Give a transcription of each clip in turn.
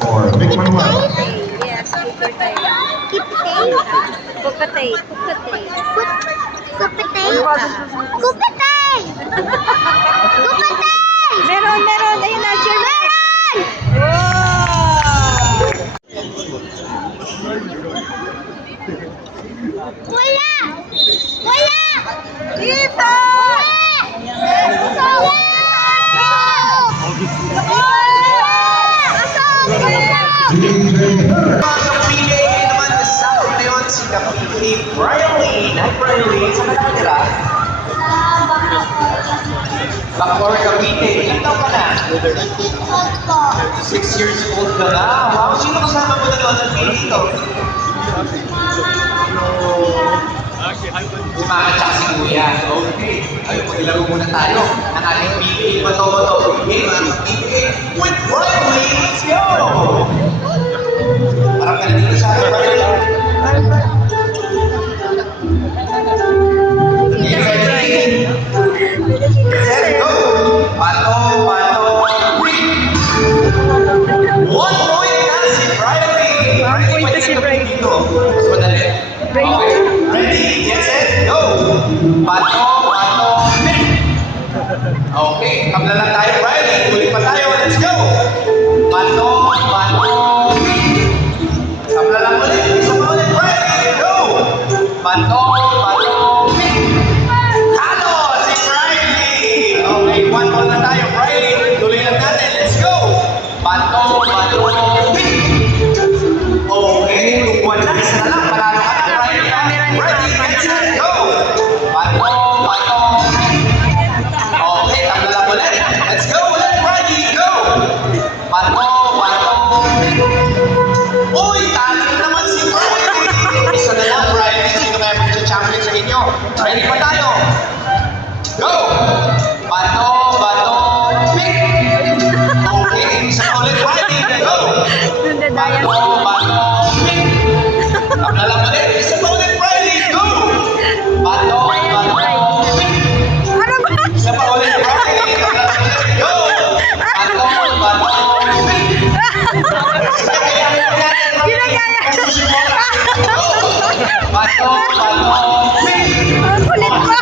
for Vic Manuel. Yes, Kipatay. Kipatay? Kupatay. Kupatay. Kupatay? Kupatay! Kupatay! Meron, meron. Ayun na, chairman. Wala! Wala! Dito! Kapili naman sa ngayon si Kapili Riley. Hi Riley, saan ka nakatira? Bacor Kapili, ilang taon ka na? 6 years old ka na. Wow, sino kasama mo na doon ng pili ito? Si Mama at si Kuya. Okay. Ayun, maglaro muna tayo ng ating pili. Bato-bato. Okay, mga pili. With Riley, let's go! Parang ka na dito sa akin, Riley. Okay, ready? Set, go! Bato, bato, ring! 1 point na si Riley! 1 point na si Riley. Dito. Mas madali. Okay, ready, get set, go! Bato, bato, ring! Okay, kabla lang tayo, Riley. Tuloy pa tayo, let's go! Bato, bato, ring! Kabla lang ulit, isa pa ulit, Riley, go! Bato, bato, ring! Halo, si Riley! Okay, 1 ball na tayo, Riley. Tuloy lang natin, let's go! Bato, bato, ring! Okay, 2-1 na, isa na lang, panalo ka na, Riley. Ready, get set, go! Bato, bato, ring! Okay, kabla lang ulit. Let's go ulit, Riley, go! Bato, bato, ring! Uy, talo naman si Riley! Isa na lang, Riley. Sino kaya mag-champion sa inyo? Ready pa tayo? Go! Bato, bato, pick! Okay, isa na ulit, Riley. Go! Nandadaya. Bato, bato, pick! Kabla lang ulit. Isa pa ulit, Riley. Go! Bato, bato, pick! Ano ba? Isa pa ulit, Riley. Kabla lang ulit. Go! Bato, bato, pick! Ginagaya. Bato, bato, pick! Ang kulit mo.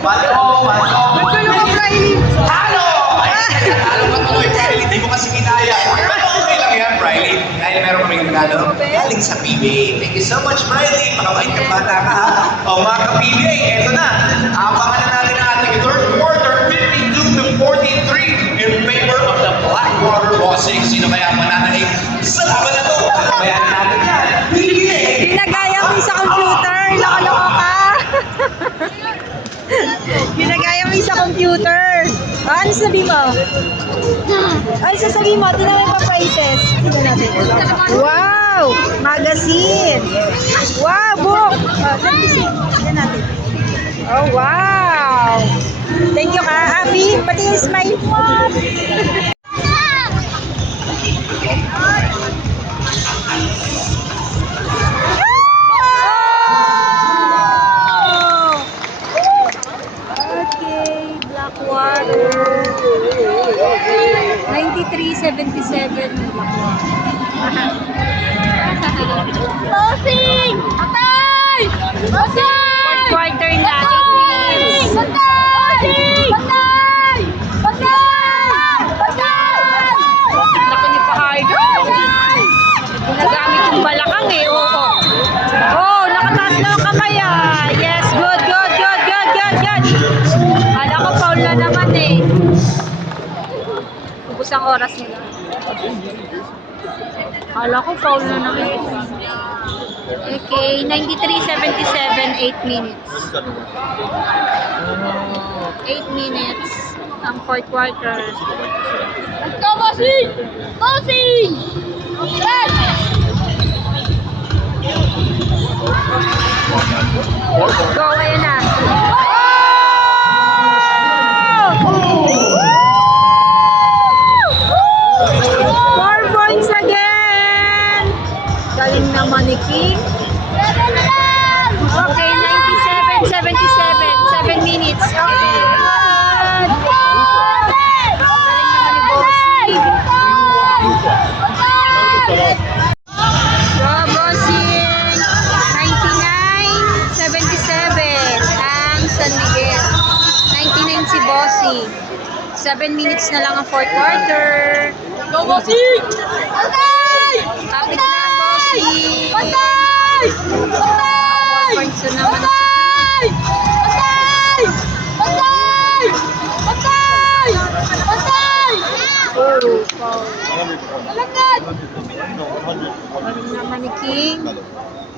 Bato, bato, Ang gulo mo, Riley. Halo! Ay, talo ka tuloy, Riley. Hindi mo kasi kinaya. Pero okay lang yan, Riley. Dahil meron kaming regalo. Galing sa PBA. Thank you so much, Riley. Makabait ka bata ka, ha? O mga ka-PBA, eto na. Abangan na natin ang ating third quarter, 52-43 in favor of the Blackwater Bossing. Sino kaya mananalig sa laban na to? Bayanan natin yan. PBA! Ginagaya mo sa computer. Loko-loko ka. Ginagaya mo sa computer. Ano sabi mo? Ano sasabihin mo? Tingnan mo yung pa-prices. Tingnan natin. Wow! Magazine! Wow! Book! Tingnan natin. Oh, wow! Thank you ka, Abby. Pati yung smile mo. Okay, Blackwater. 93-77. Bossing! Patay! Patay! Quarter na. 8 minutes. Patay! Patay! Patay! Patay! Naku ni Pahardo. Ginagamit yung balakang eh. Oo. Oh, nakataas na ang kamay ah. Yes, good, good, good, good, good, good. Kala ko foul na naman eh. Ubus ang oras nila. Kala ko foul na naman. Okay, 93-77, 8 minutes. 8 minutes ang fourth quarter. Let's go, Bossing! Bossing! Yes! Go, ayan na. Four points again! Galing naman ni King. Okay, 97-77. 7 minutes. Okay. Galing naman ni Bossing. 7 minutes na lang ang fourth quarter. Go, bossing! Patay! Kapit na ang bossing. Patay! Patay! 4 points na naman. Patay! Patay! Patay! Patay! Patay! Oh, foul. Alagad! Galing naman ni King.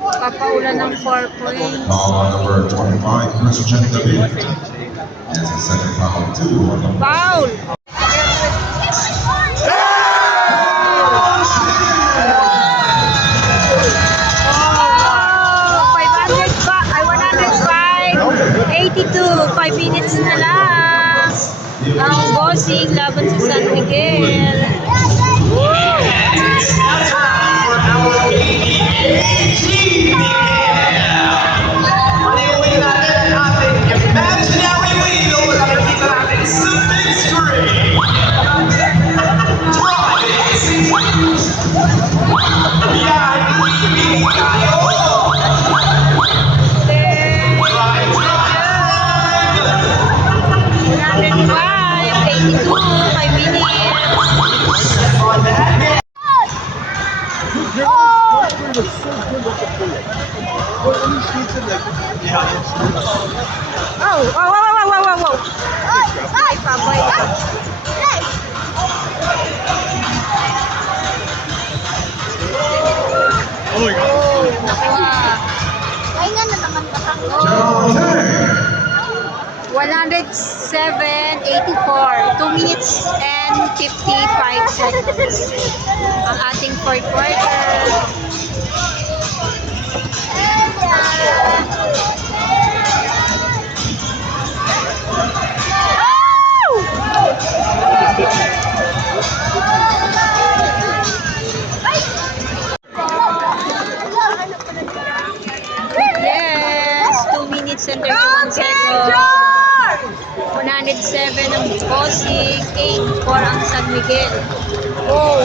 Papaulan ng 4 points. Foul on number 25, Christian David. That's a second foul, 2 on number Foul! Oh, 82, 5 minutes na lang. Ang bossing laban sa San Miguel. It's now time for our PBA team. Paniuwi natin ang ating imaginary wheel na nakikita natin sa big screen. Biyaheng PBA tayo! Drive, drive! 105, 82, 5 minutes. On that. Oh, wow. Ay, paboy. Oh, nakuha. Ay nga na naman ba? Channel 10. 107.84. 2 minutes and 55 seconds. Ang ating fourth quarter. Yes, 2 minutes and 31 seconds. 107 ang bossing, 84 ang San Miguel. Oh.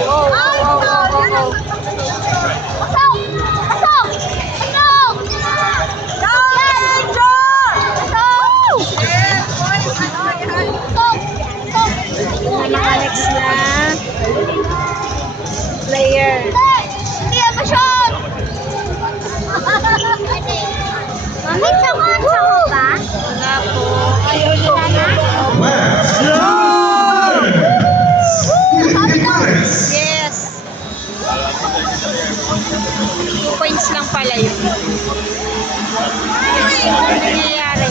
Pasok! Pasok! Pasok! Ang mga next na player. Hindi yan ma-shot! Mami, sakot ba? Wala po. Last 2 minutes. Yes. 2 points lang pala yun. Ano nangyayari?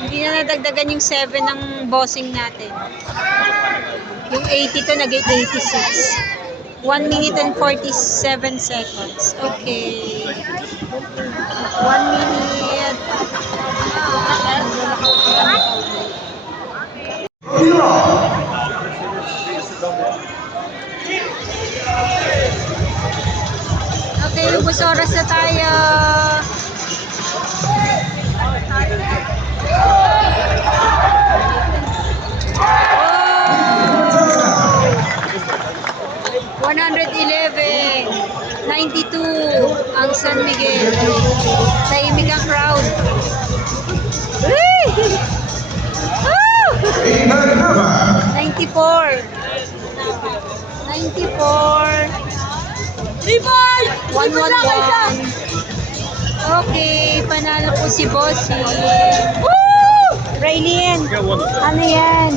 Hindi na nadagdagan yung 7 ng bossing natin. Yung 82 naging 86. 1 minute and 47 seconds. Okay. 1 minute. Okay, ubos oras na tayo. Oh! 111, 92 ang San Miguel. Tahimik ang crowd. Woo! 94. 94. 111. Okay, panalo po si Bossy. Woo! Raylene, ano yan?